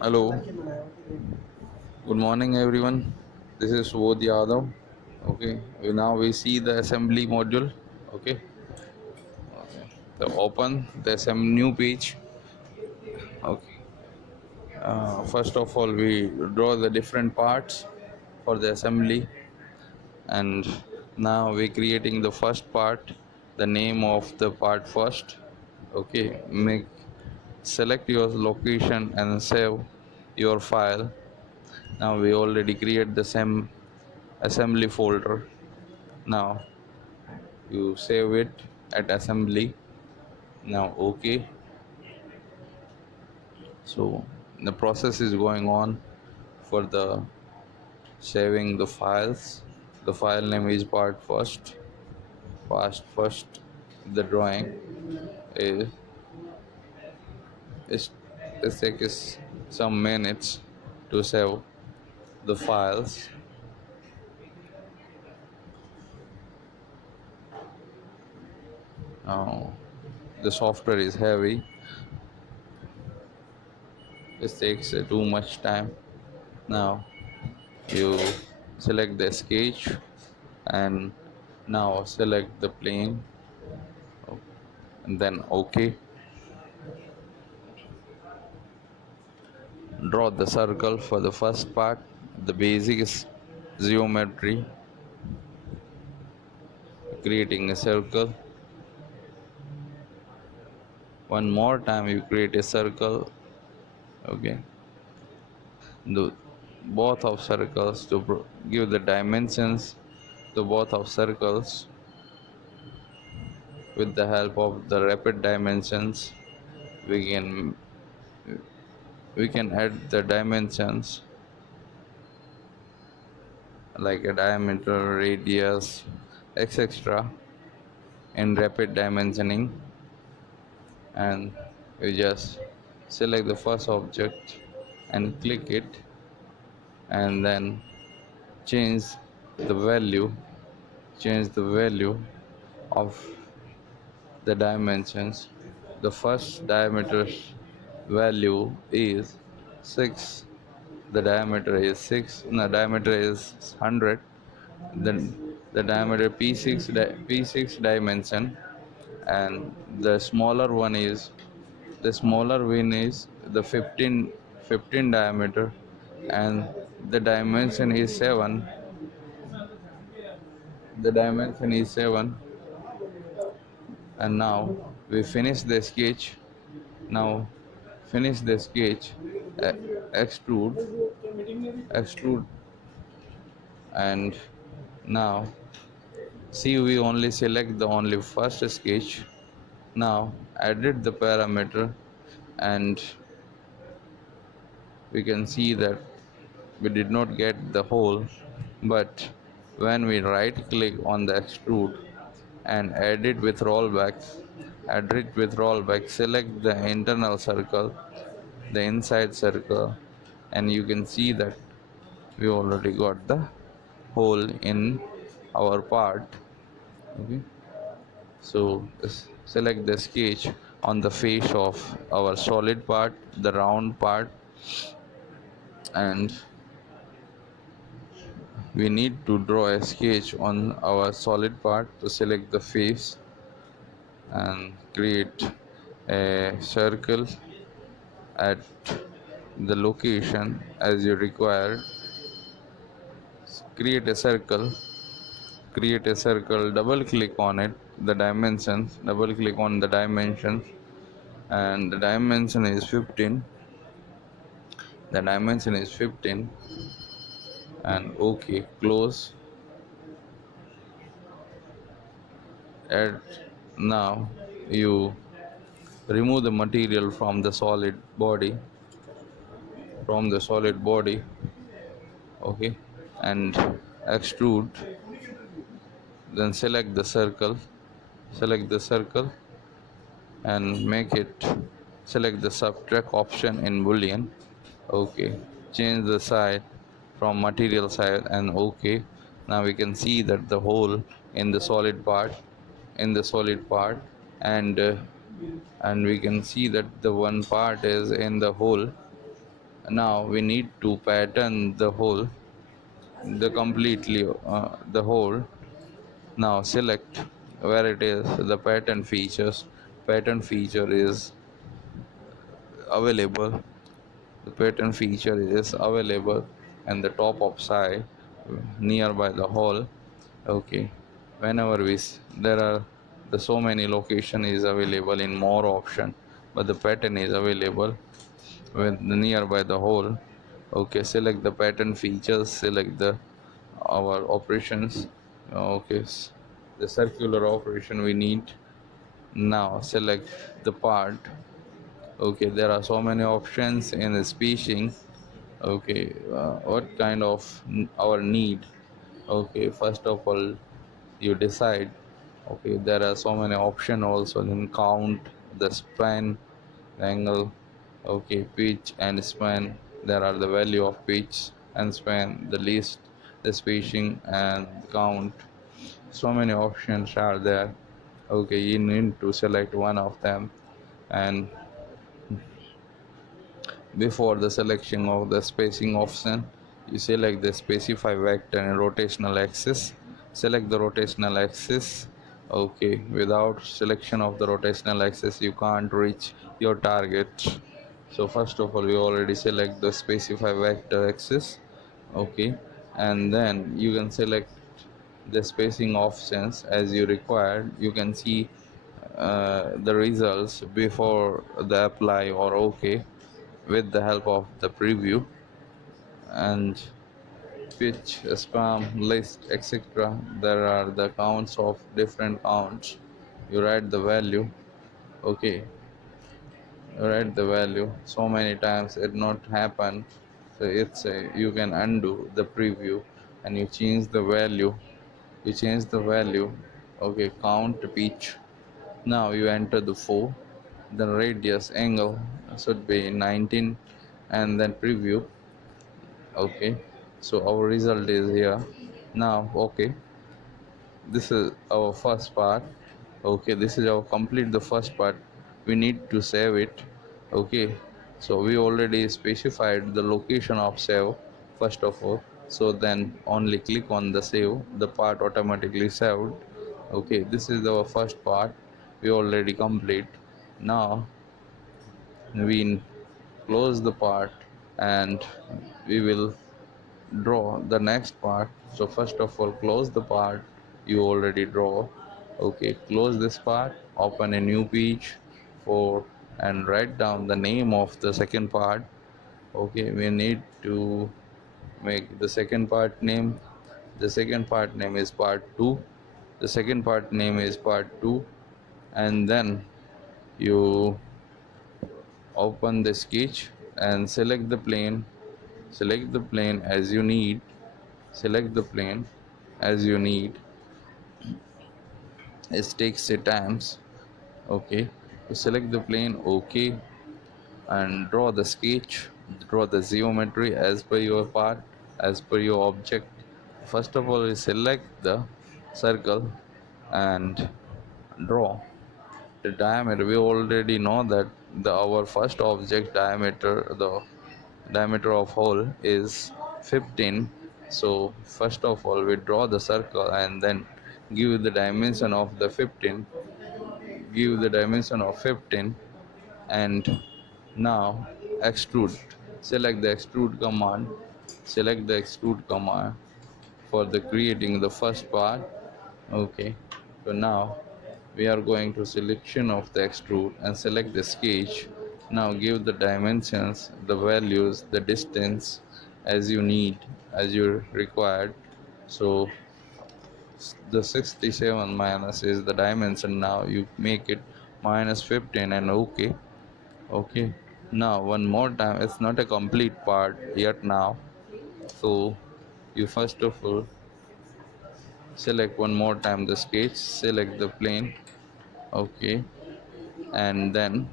Hello, good morning everyone. This is Subodh Yadav. Okay, now we see the assembly module. Okay, the open the new page. Okay, first of all, we draw the different parts for the assembly, and now we're creating the first part, the name of the part first. Okay, select your location and save your file. Now we already create the same assembly folder. Now you save it at assembly. Now okay, so the process is going on for the saving the files. The file name is part first. The drawing is is it takes some minutes to save the files. Now the software is heavy. It takes too much time. Now you select the sketch and now select the plane and then OK. Draw the circle for the first part. The basic is geometry, creating a circle. One more time you create a circle. Okay, the both of circles to give the dimensions to both of circles. With the help of the rapid dimensions we can add the dimensions like a diameter, radius, etc. in rapid dimensioning. And you just select the first object and click it, and then change the value of the dimensions. The first diameter value is 6. The diameter is 6. The diameter is 100. Then the diameter p6 dimension, and the smaller one is the 15 diameter, and the dimension is 7. The dimension is 7. And now we finish the sketch. Now finish the sketch, extrude, and now see, we only select the only first sketch. Now edit the parameter, and we can see that we did not get the hole, but when we right click on the extrude and edit with rollback, select the internal circle, the inside circle, and you can see that we already got the hole in our part. Okay, so select the sketch on the face of our solid part, the round part, and we need to draw a sketch on our solid part. To select the face and create a circle at the location as you require. Create a circle, double click on it, double click on the dimensions, and the dimension is 15. And OK, close. And now you remove the material from the solid body, okay, and extrude. Then select the circle and make it, select the subtract option in boolean. Okay, change the side from material side, and OK. Now we can see that the hole in the solid part, and we can see that the one part is in the hole. Now we need to pattern the whole, the whole. Now select where it is the pattern features. Pattern feature is available. The pattern feature is available and the top of side nearby the hole. Okay, whenever there are so many location is available in more option, but the pattern is available with the nearby the hole. Okay, select the pattern features, select the our operations. Okay, the circular operation we need. Now select the part. Okay, there are so many options in the spacing. Okay, what kind of our need. Okay, first of all you decide. Okay, there are so many options also in count, the span, angle. Okay, pitch and span, there are the value of pitch and span, the list, the spacing and count. So many options are there. Okay, you need to select one of them, and before the selection of the spacing option, you select the specify vector and rotational axis. Select the rotational axis. Okay, without selection of the rotational axis, you can't reach your target. So first of all, you already select the specify vector axis. Okay, and then you can select the spacing options as you required. You can see the results before the apply or okay with the help of the preview, and pitch, spam, list, etc. There are the counts of different counts. You write the value. Okay, you write the value. So many times it not happen. So it's you can undo the preview and you change the value. You change the value. Okay, count pitch. Now you enter the 4. The radius angle should be 19, and then preview. Okay, so our result is here now. Okay, this is our first part. Okay, this is our complete the first part. We need to save it. Okay, so we already specified the location of save first of all, so then only click on the save, the part automatically saved. Okay, this is our first part, we already complete. Now we close the part and we will draw the next part. So first of all, close the part you already draw. Okay, close this part, open a new page for and write down the name of the second part. Okay, we need to make the second part name. The second part name is part 2. The second part name is part 2. And then you open the sketch and select the plane. Select the plane as you need. Select the plane as you need. It takes a times. Okay, to select the plane. Okay, and draw the sketch, draw the geometry as per your part, as per your object. First of all, we select the circle and draw the diameter. We already know that our first object diameter, the diameter of hole is 15. So first of all we draw the circle and then give the dimension of the 15, give the dimension of 15, and now extrude. Select the extrude command. Select the extrude command for the creating the first part. Okay, so now we are going to selection of the extrude and select the sketch. Now give the dimensions, the values, the distance as you need, as you required. So the 67 minus is the dimension. Now you make it minus 15 and okay. Okay, now one more time, it's not a complete part yet now. So you first of all select one more time the sketch, select the plane. Okay, and then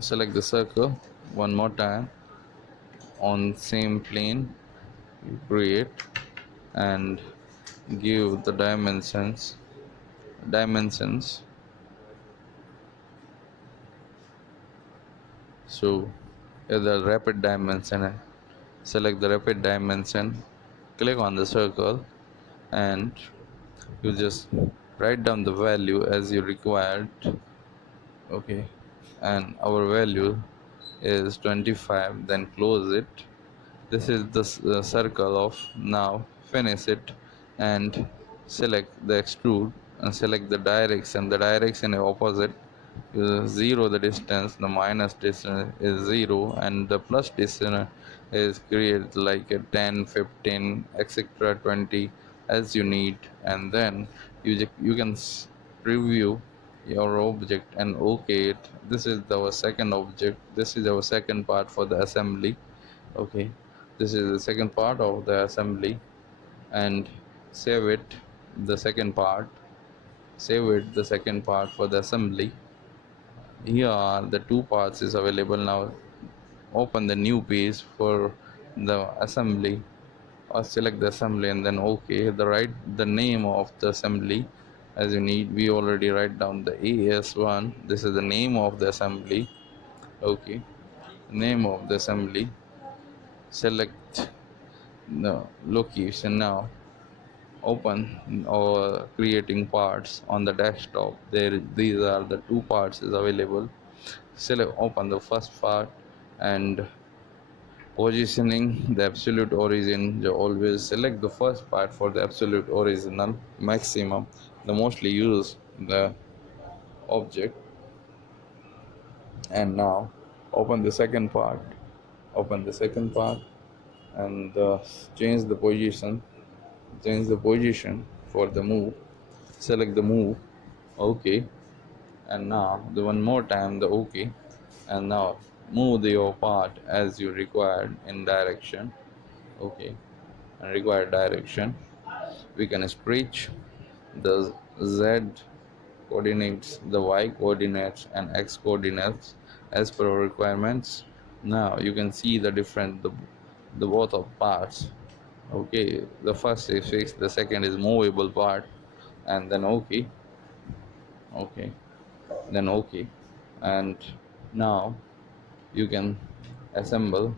select the circle one more time on same plane. You create and give the dimensions. So the rapid dimension. Select the rapid dimension, click on the circle, and you just write down the value as you required. Okay, and our value is 25. Then close it. This is the circle of. Now finish it and select the extrude and select the direction is opposite. You zero the distance, the minus distance is 0, and the plus distance is created like a 10, 15, etc., 20 as you need. And then you can preview your object and okay it. This is our second object. This is our second part for the assembly. Okay, this is the second part of the assembly, and save it. The second part, save it, the second part for the assembly. Here are the two parts is available. Now open the new page for the assembly, or select the assembly and then okay. The name of the assembly as you need. We already write down the AS1. This is the name of the assembly. Okay, name of the assembly. Select the location. Now open or creating parts on the desktop. There, these are the two parts is available. Select, open the first part, and positioning the absolute origin. You always select the first part for the absolute original maximum, the mostly use the object. And now open the second part, open the second part, and change the position, change the position for the move. Select the move. Okay, and now the one more time the okay, and now move your part as you required in direction. Okay, and required direction. We can stretch the z coordinates, the y coordinates, and x coordinates as per our requirements. Now you can see the different the both of parts. Okay, the first is fixed, the second is movable part, and then okay, okay, then okay. And now you can assemble.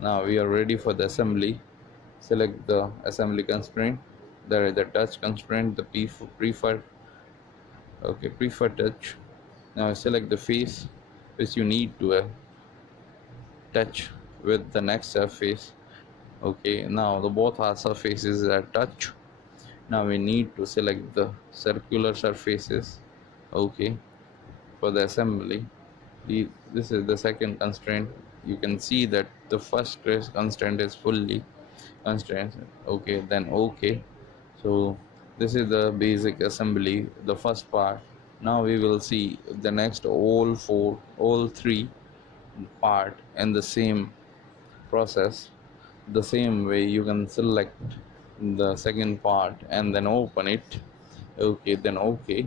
Now we are ready for the assembly. Select the assembly constraint. There is the touch constraint, the preferred. Okay, preferred touch. Now select the face which you need to touch with the next surface. Okay, now the both are surfaces are touch. Now we need to select the circular surfaces. Okay, for the assembly. This is the second constraint. You can see that the first constraint is fully constraint. Okay, then okay. So this is the basic assembly, the first part. Now we will see the next all three part in the same process. The same way you can select the second part and then open it. Okay, then okay.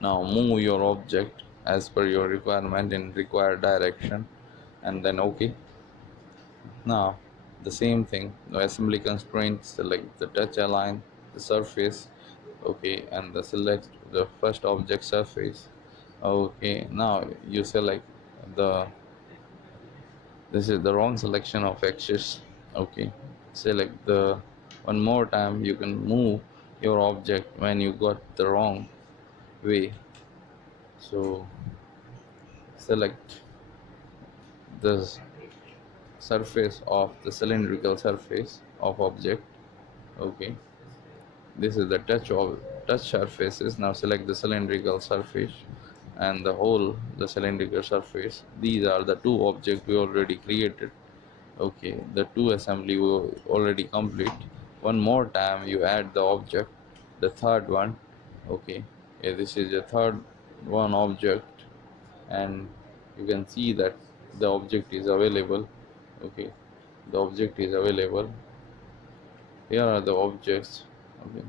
Now move your object as per your requirement in required direction, and then okay. Now the same thing, the assembly constraints, select the touch align the surface. Okay, and the select the first object surface. Okay, now you select the, this is the wrong selection of axis. Okay, select the one more time. You can move your object when you got the wrong way. So select the surface of the cylindrical surface of object. Okay, this is the touch surfaces. Now select the cylindrical surface and the whole the cylindrical surface. These are the two objects we already created. Okay, the two assembly were already complete. One more time you add the object, the third one. Okay, yeah, this is the third one object, and you can see that the object is available. Okay, the object is available. Here are the objects. Okay,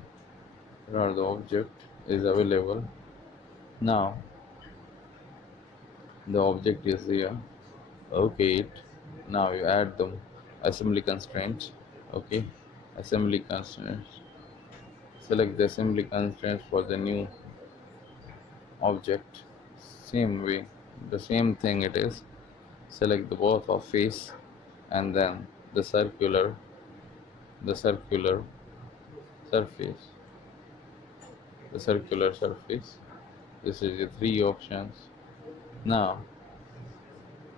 here are the object is available. Now the object is here. Okay, it. Now you add the assembly constraints. Okay, assembly constraints. Select the assembly constraints for the new object. Same way, the same thing it is. select the both of face, and then the circular surface, the circular surface. This is the three options. Now,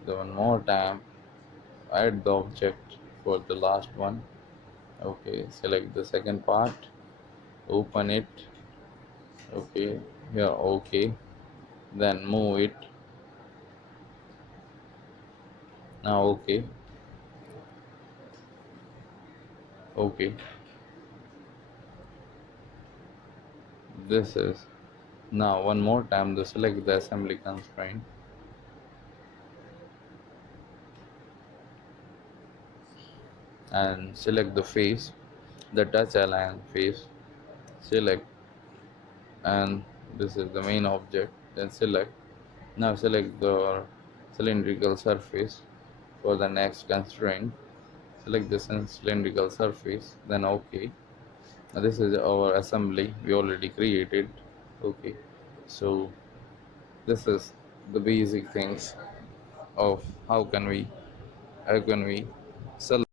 the one more time, add the object for the last one. Okay, select the second part, open it. Okay, here, okay. Then move it. Now, okay, okay. This is now one more time. The select the assembly constraint and select the face, the touch align face. Select, and this is the main object. Then select. Now select the cylindrical surface for the next constraint. Select the cylindrical surface, then OK. Now this is our assembly we already created. Okay, so this is the basic things of how can we select